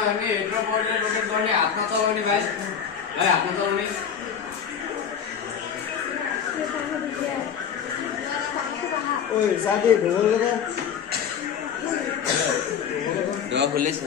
हेर्ने भित्र बडीले रोटेट गर्ने हातमा चलाउने भाइ भाइ हातमा चलाउने ओइ साथी ढोल लगा ढोल खोल्दै छ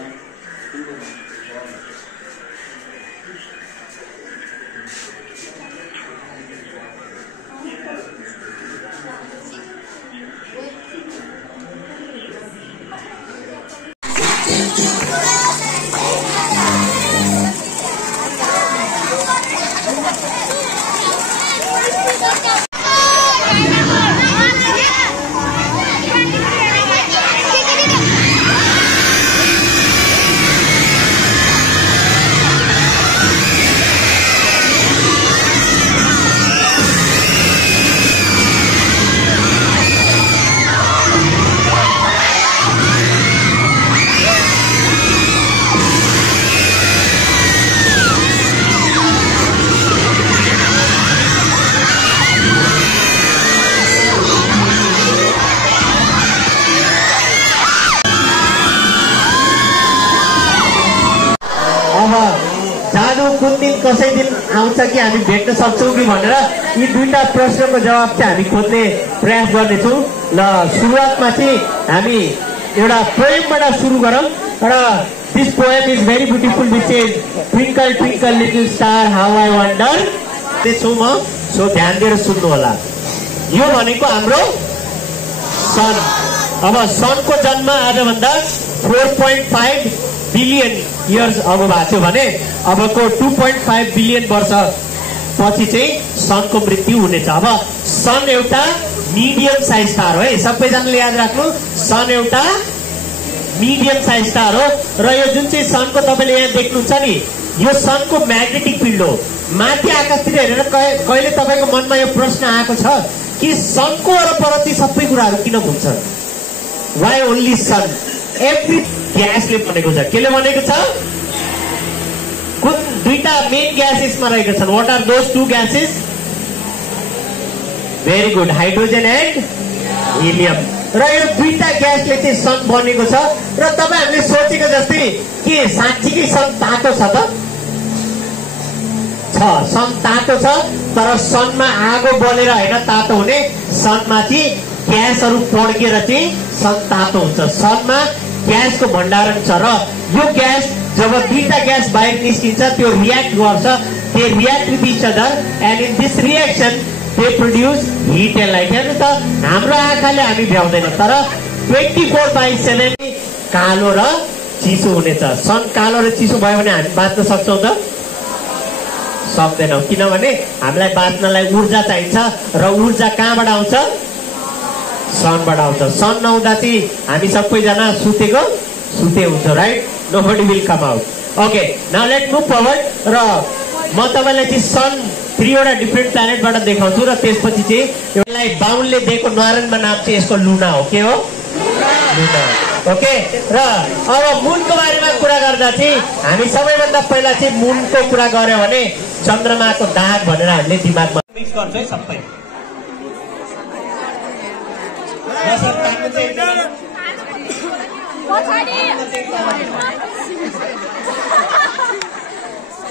कुन दिन कसै दिन आउँछ कि हामी भेट्न सक्छौँ कि भनेर यी दुईटा प्रश्नको जवाब चाहिँ हामी खोज्ने प्रयास गर्नेछौँ। ल सुरुवातमा चाहिँ हामी एउटा पोएमबाट सुरु गरौँ र this poem is very beautiful which is twinkle twinkle little star how I wonder त्यसो म सो ध्यान दिएर सुन्नु होला। यो भनेको हाम्रो सन। अब सनको जन्म आजभन्दा 4.5 बिलियन इयर्स अगो भएको थियो भने अबको 2.5 बिलियन वर्ष पछि चाहिँ सनको मृत्यु हुनेछ। अब सन एउटा मिडियम साइज स्टार हो है, सबैजनाले याद राख्नु। सन एउटा मिडियम साइज स्टार हो र यो जुन चाहिँ सनको तपाईँले यहाँ देख्नुहुन्छ नि यो सनको म्याग्नेटिक फिल्ड हो। माथि आकाशतिर हेरेर कहिले तपाईँको मनमा यो प्रश्न आएको छ कि सनको वरपर चाहिँ सबै कुराहरू किन घुम्छ? Why only sun? एभ्री ग्यासले बनेको छ। केले बनेको छ? कुन दुईटा मेन ग्यासेसमा रहेका छन्? What are those two gases? Very good, hydrogen and helium. र यो दुईटा ग्यासले चाहिँ सन बनेको छ। र तपाईहरुले सोचेको जस्तै के साँच्चीकै सन तातो छ त? छ, सन तातो छ, तर सनमा आगो बलेर हैन तातो हुने, सनमा चाहिँ ग्यासहरू पड्केर चाहिँ सन तातो हुन्छ। सनमा ग्यासको भण्डारण छ र यो ग्यास जब दुईटा ग्यास बाहिर निस्किन्छ त्यो रियाक्ट गर्छ, they react with each other and in this reaction they produce hit and light. हेर्नु त हाम्रो आँखाले हामी भ्याउँदैन तर 24/7 कालो र चिसो हुनेछ। सन कालो र चिसो भयो भने हामी बाँच्न सक्छौँ त? सक्दैनौँ, किनभने हामीलाई बाँच्नलाई ऊर्जा चाहिन्छ र ऊर्जा कहाँबाट आउँछ? सनबाट आउँछ। सन नहुँदा चाहिँ हामी सबैजना सुते हुन्छ, right? Nobody will come out. Okay, now let move forward. र म तपाईँलाई चाहिँ सन 3 वटा डिफ्रेन्ट प्लानेटबाट देखाउँछु र त्यसपछि चाहिँ यसलाई बाउनले दिएको न्वारानमा नाम चाहिँ यसको लुना हो। के हो? लुना। ओके, र अब मुनको बारेमा कुरा गर्दा चाहिँ हामी सबैभन्दा पहिला चाहिँ मुनको कुरा गर्यो भने चन्द्रमाको दाग भनेर हामीले दिमागमा मिक्स गर्छ है सबै।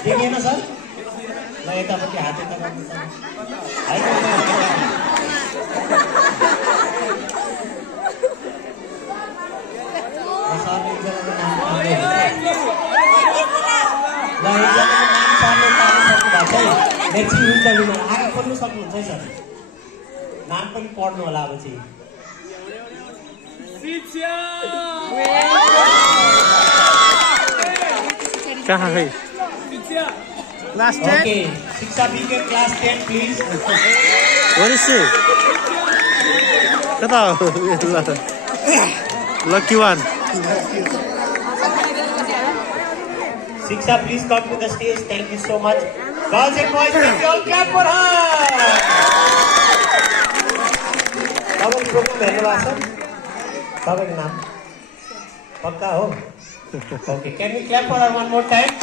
देखेन सर? ल यतापट्टि हात यता गर्नु छ। आँखा खोल्नु सक्नुहुन्छ है सर? नाम पनि पढ्नु होला अब चाहिँ। कहाँ है? Class 10? Okay, Shiksha BK class 10 please. What is it? Kata lucky one. Shiksha please come to the stage. Thank you so much. Girls and boys, let's all clap for her. तपाईको programme हेर्नु भएको छ? तपाईको नाम पक्का हो? Okay, can we clap for her one more time?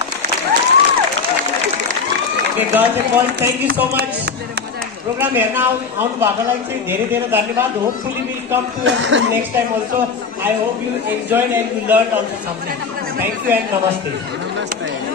Okay, girls and boys, thank you so much. Programme हेर्न आउनु भएकोलाई चाहिँ धेरै धेरै धन्यवाद. Hopefully will come to your school next time also. I hope you enjoyed and you learn also something. Thank you and नमस्ते.